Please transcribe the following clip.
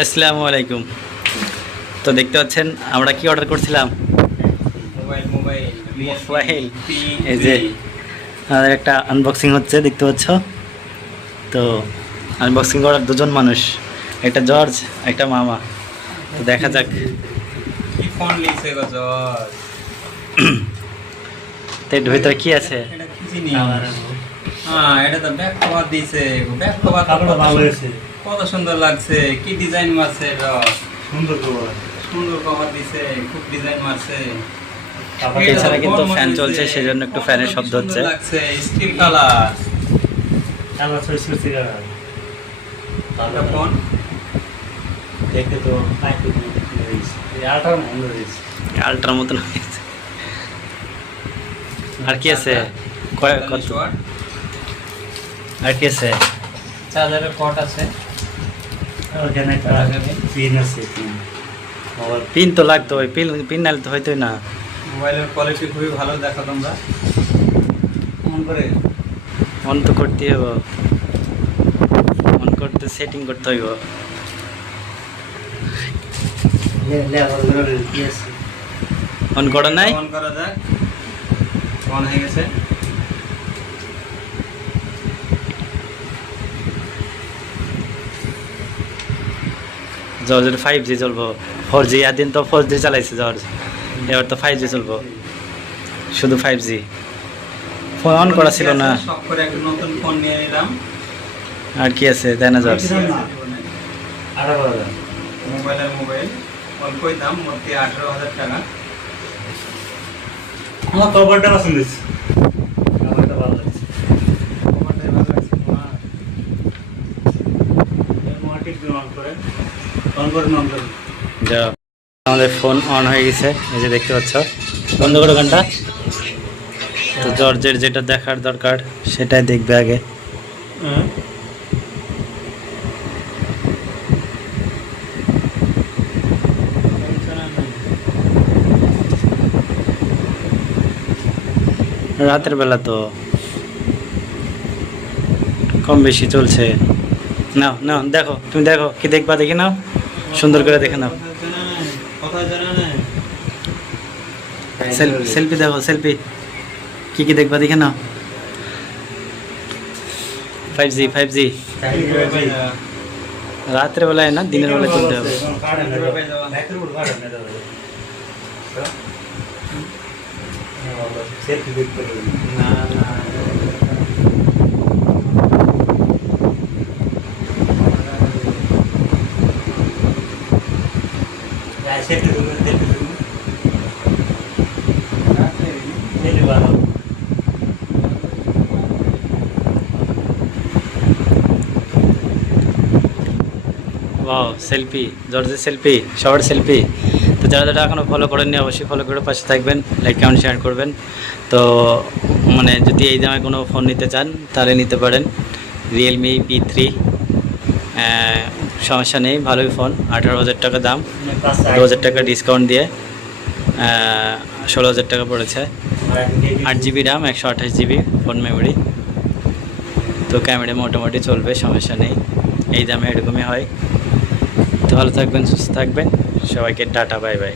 আসসালামু আলাইকুম। তো দেখতে পাচ্ছেন আমরা কি অর্ডার করছিলাম? মোবাইল এই যে আমাদের একটা আনবক্সিং হচ্ছে দেখতে পাচ্ছ? তো আনবক্সিং করার দুজন মানুষ একটা জর্জ একটা মামা। তো দেখা যাক। তো এর ভিতরে কি আছে? এটা কি জিনিস? হ্যাঁ এটা তো ব্যাক কভার দিয়েছে ব্যাক কভার কাপড়টা ভালো হয়েছে। কত সুন্দর লাগছে কি ডিজাইন মারছে এটা? সুন্দর খবর সুন্দর কভার দিছে খুব ডিজাইন মারছে। এছাড়া কিন্তু ফ্যান চলছে সেজন্য একটু ফ্যানের শব্দ হচ্ছে। লাগছে স্টিল কালার কালার চয়েস করছি কালার এটা ফোন দেখতে তো হয়েছে। আলট্রার মতন হয়েছে। আর কি আছে? কয়- কত? আর কি আছে চার্জারের কট আছে। ওখানে একটা পিন আছে পিন। Mobile pin. তো লাগতো ওই পিন পিন নাহলে তো হইতোই না। মোবাইলের কোয়ালিটি খুবই ভালো দেখো তোমরা। ফোন করে। অন তো করতে হইব। অন করতে সেটিং করতে হইব। অন করো নাই? অন করা যাক। অন হয়ে গেছে। জর্জের ফাইভ জি চলবো। ফোর জি দিন তো ফোর জি চালাইছে জর্জ এবার তো ফাইভ জি চলবো। শুধু ফাইভ জি ফোন অন করা ছিল না। শখ করে একটা নতুন ফোন নিয়ে নিলাম আর কি আছে? তাই না জর্জ মোবাইলের মোবাইল অল্পই দাম মোটে আঠারো হাজার টাকা। আমার কভারটা পছন্দ হয়েছে কভারটা ভালো লাগছে মোবাইলটাই ভালো লাগছে তোমার। মার্কেট অন করে অন করে অন করে আমাদের। ফোন অন হয়ে গেছে, এই যে দেখতে পাচ্ছ। বন্ধ করো ঘণ্টা তো জর্জের যেটা দেখার দরকার, সেটাই দেখবে আগে। রাতের বেলা তো কম বেশি চলছে। নাও নাও, দেখো, তুমি দেখো, কি দেখবা দেখে নাও। সুন্দর করে দেখে নাও। কথা জানা নাই সেলফি দেখো সেলফি কি কি দেখবা দেখে নাও। ফাইভ জি ফাইভ জি রাতের বেলায় না দিনের বেলায় চলতে হবে। সেলফি দেখতে হবে। না না সেলফি দেখবে সেলফি দেখবে সেলফি ভালো ওয়াও সেলফি জর্জের সেলফি সবার সেলফি তো যারা যারা এখনও ফলো করেননি, অবশ্যই ফলো করে পাশে থাকবেন লাইক কমেন্ট শেয়ার করবেন। তো মানে যদি এই দামে কোনো ফোন নিতে চান, তাহলে নিতে পারেন। রিয়েলমি পি থ্রি সমস্যা নেই ভালোই ফোন আঠারো হাজার টাকা দাম। দু হাজার টাকা ডিসকাউন্ট দিয়ে ষোলো হাজার টাকা পড়েছে। আট জিবি রাম একশো আঠাশ জিবি ফোন মেমোরি তো ক্যামেরা মোটামুটি চলবে সমস্যা নেই। এই দামে এরকমই হয়। তো ভালো থাকবেন সুস্থ থাকবেন। সবাইকে টাটা বাই বাই